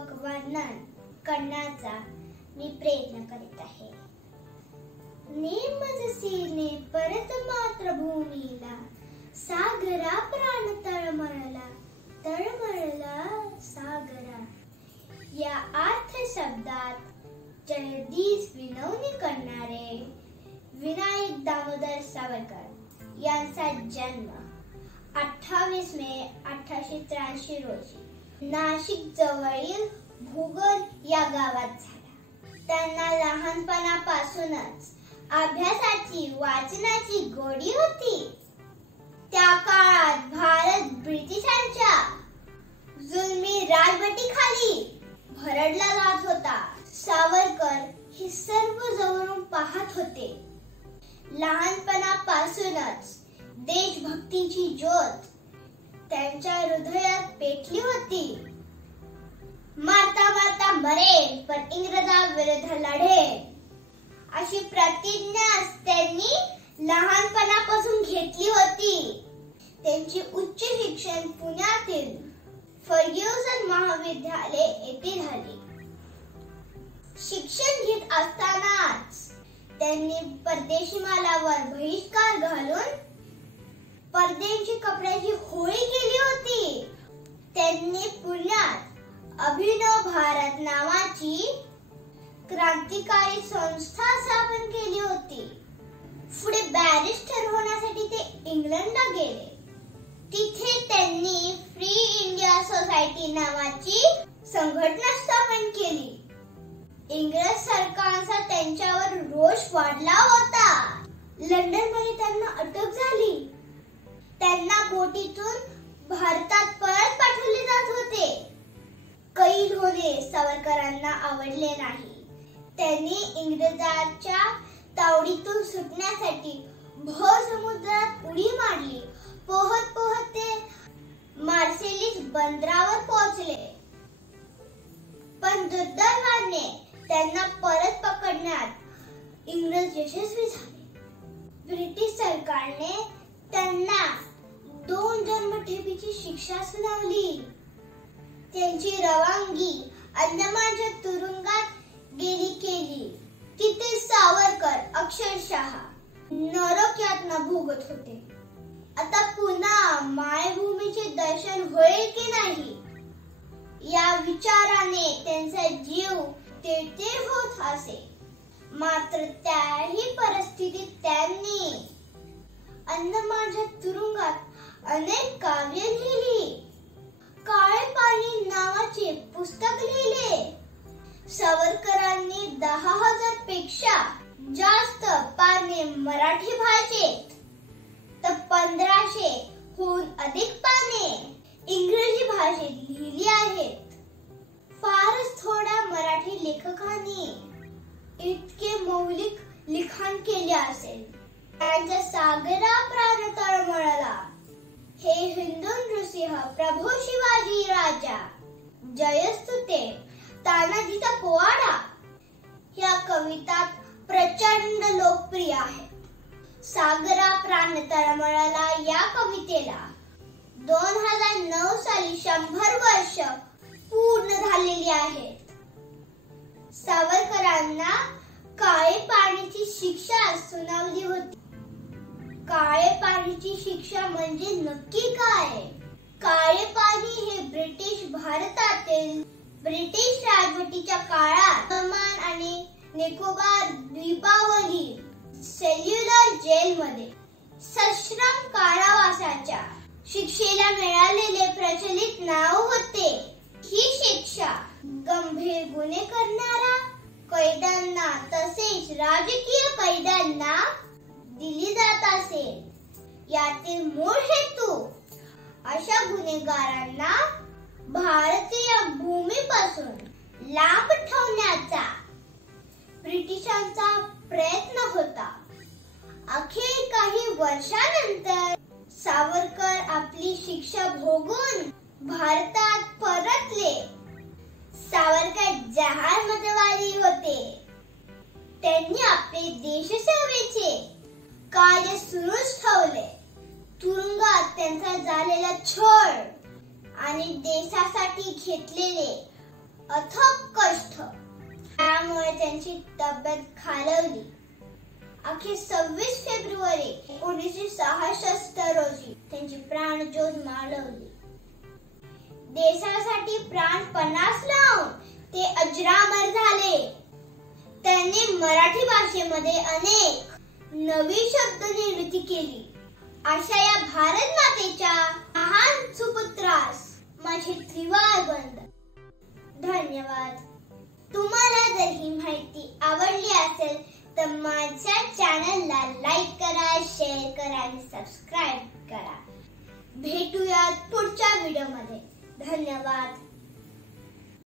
भावपूर्वक वर्णन करण्याचा मी प्रयत्न करीत आहे. नेमजसीने परत मातृभूमीला, सागरा प्राण तळमळला, तळमळला सागरा. या अर्थ शब्दात जगदीश विनवणी करणारे विनायक दामोदर सावरकर यांचा जन्म 28 मे 1883 रोजी नाशिक जवळील भुगर या गावात झाला. त्यांना लहानपणापासूनच अभ्यासाची वाचनाची गोडी होती. त्या काळात भारत ब्रिटिशांच्या जुलमी राजवटीखाली भरडला जात होता. सावरकर हे सर्व जवळून पाहत होते. लहानपणापासूनच देशभक्तीची ज्योत त्यांच्या हृदयात पेटली होती. मारता मारता मरेन पण इंग्रजांविरुद्ध लढेन अशी प्रतिज्ञा त्यांनी लहानपणापासून घेतली होती. त्यांचे उच्च शिक्षण पुण्यातील फर्ग्युसन महाविद्यालय येथे झाले. शिक्षण घेत असतानाच त्यांनी परदेशी मालावर बहिष्कार घालून परदेशी कपड्याची होळी केली होती. त्यांनी पुण्यात अभिनव भारत नावाची क्रांतिकारी संस्था स्थापन केली होती. पुढे बॅरिस्टर होण्यासाठी ते इंग्लंडला गेले. तिथे त्यांनी फ्री इंडिया सोसायटी नावाची संघटना स्थापन केली. इंग्रज सरकारचा त्यांच्यावर रोष वाढला होता. लंडनमध्ये त्यांना अटक झाली. त्यांना बोटीतून भारतात परत पाठवले जात होते. कैद होणे सावरकरांना आवडले नाही. त्यांनी इंग्रजांच्या तावडीतून सुटण्यासाठी भर समुद्रात उडी मारली. पोहत पोहत ते मार्सेलिस बंदरावर पोहोचले. पण दुर्दैवाने त्यांना परत पकडण्यात इंग्रज यशस्वी झाले. ब्रिटिश सरकारने त्यांना 2 जन्मठेपेची शिक्षा सुनावली. त्यांची रवानगी अंदमानच्या तुरुंगात केली. तिथे सावरकर अक्षरशः नरक यातना भोगत होते. आता पुन्हा मायभूमीचे दर्शन होईल की नाही या विचाराने त्यांचा जीव तेळतेळ होत असे. मात्र त्याही परिस्थितीत त्यांनी अंदमानच्या तुरुंगात अनेक काव्य लिहिली. काळे पाणी नावाचे पुस्तक लिहिले. सावरकरांनी 10,000 पेक्षा जास्त पाने मराठी भाषेत तर 1500 हून अधिक पाने इंग्रजी भाषेत लिहिली आहेत. फारच थोड्या मराठी लेखकांनी इतके मौलिक लिखाण केले असेल. त्यांचा सागरा प्राण तळमळला, हे हिंदू नृसिंह प्रभू शिवाजी राजा, जयस्तुते तानाजीचा पोवाडा या कविता प्रचंड लोकप्रिय आहेत. सागरा प्राण तळमळला या कवितेला 2009 साली 100 वर्ष पूर्ण झालेली आहेत. सावरकरांना काळे पाण्याची शिक्षा सुनावली होती. काळे पाण्याची शिक्षा म्हणजे नक्की काय? काळे पाणी हे ब्रिटिश भारतातील ब्रिटिश राजवटीच्या काळात अंदमान आणि निकोबार द्वीपावरील सेल्युलर जेलमध्ये सश्रम कारावासाच्या शिक्षेला मिळालेले प्रचलित नाव होते. ही शिक्षा गंभीर गुन्हे करणाऱ्या कैद्यांना तसेच राजकीय कैद्यांना दिली जात असेल. यातील मूळ हेतू अशा गुन्हेगारांना भारतीय भूमीपासून लांब ठेवण्याचा ब्रिटिशांचा प्रयत्न होता. अखेर काही वर्षानंतर सावरकर आपली शिक्षा भोगून भारतात परतले. सावरकर जहालमतवादी होते. त्यांनी आपले देशसेवेचे कार्य सुरूच ठेवले. तुरुंगात त्यांचा झालेला छळ आणि देशासाठी घेतलेले अथक कष्ट, त्यामुळे त्यांची तब्येत खालावली. अखेर 26 फेब्रुवारी 1966 रोजी त्यांची प्राणज्योत मालवली. देशासाठी प्राण पणास लावून ते अजरामर झाले. त्यांनी मराठी भाषेमध्ये अनेक नवी शब्द निर्मिती केली. अशा या भारत मातेच्या महान सुपुत्रास माझे त्रिवार वंदन. धन्यवाद. तुम्हाला जर ही माहिती आवडली असेल तर माझ्या चॅनलला लाईक करा, शेअर करा आणि सबस्क्राईब करा. भेटूयात पुढच्या व्हिडिओमध्ये. धन्यवाद.